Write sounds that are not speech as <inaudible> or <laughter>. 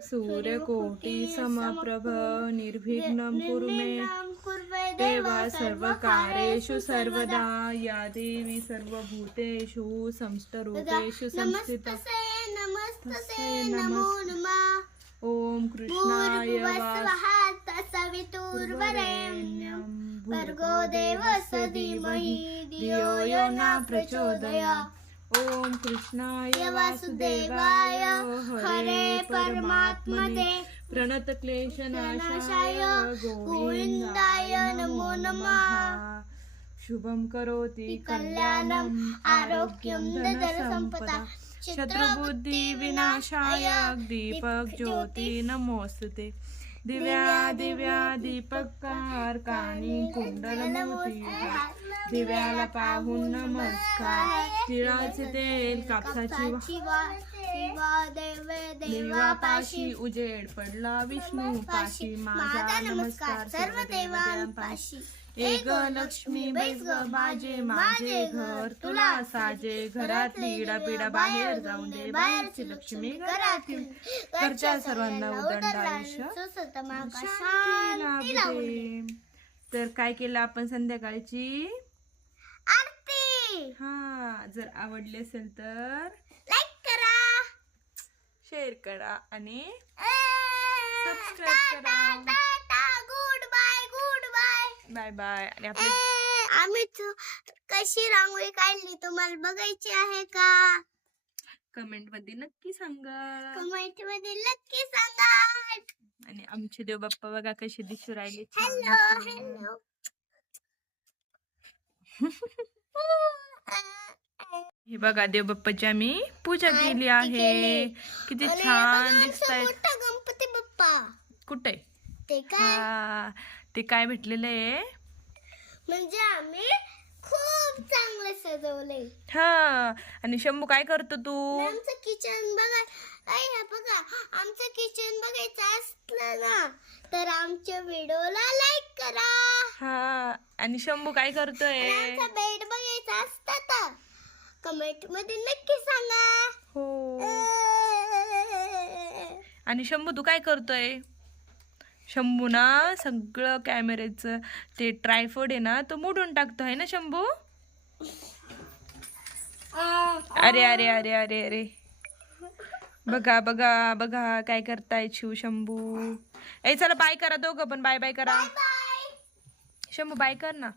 सूर्यकोटि समप्रभ निर्विघ्नं कुरु मे। देवा सर्वकारेषु सर्वदा या देवी सर्वभूतेषु संस्थिता। तस्यै नमो। नमः. नमः। ॐ कृष्णाय भूर्भुवस्वः तत्सवितुर्वरेण्यं भर्गो देवस्य धीमहि धियो यो न प्रचोदयात्। ॐ कृष्णाय वासुदेवाय हरे परमात्मने प्रणतक्लेशनाशाय गोविन्दाय नमो नमः। शुभं करोति कल्याणम् आरोग्यं ददरसम्पदा शत्रुबुद्धी विनाशाय दीपक ज्योती नमोस्तुते दिव्या दिव्या दीपकार कानी कुंडल मोती दिव्याला पाहून नमस्कार. तिळाचे तेल कापसाची देवे उजेड पडला विष्णू पाशी माझा नमस्कार. सर्व देवांपाशी. एक लक्ष्मी बैस ग बाजे माझे घर. तुला साजे घरातली इडापिडा बाहेर जाऊन दे. बाहेरची लक्ष्मी घरात येऊन घरच्या सर्वांना उदंड आयुष्य. तर काय केलं आपण संध्याकाळची? आरती. हा जर आवडली असेल तर लाईक करा. शेअर करा आणि सबस्क्राईब करा. बाय बाय आणि आपले आम्ही तू कशी रांगोळी काढली? तुम्हाला बघायची आहे का? कमेंट मध्ये नक्की सांगा. कमेंट मध्ये नक्की सांगा. आणि आमचे देव बाप्पा बघा कसे दिसू राहिले. हॅलो हॅलो <laughs> हे बघा देव बाप्पाची आम्ही पूजा केली आहे. किती छान दिसत आहेत गणपती बाप्पा. कुठे? ते काय? हा. ते काय भेटलेलं आहे? म्हणजे आम्ही खूप चांगले सजवले हा आणि शंभू काय करतो तू? आमचं किचन बघा ऐ हा बघा आमचं किचन बघायचं असलं ना तर आमच्या व्हिडिओला लाईक करा. हा आणि शंभू काय आणि करतोय आमचा बेड बघायचा असता तर कमेंटमध्ये नक्की सांगा. हो. आणि शंभू तू काय करतोय? शंभू ना सगळं कॅमेऱ्याचं ते ट्रायफोड आहे ना तो मोडून टाकतो आहे ना शंभू? अरे अरे अरे अरे अरे. बघा बघा बघा काय करताय शिव शंभू. ए चला बाय करा दोघं पण बाय बाय करा. शंभू बाय कर ना.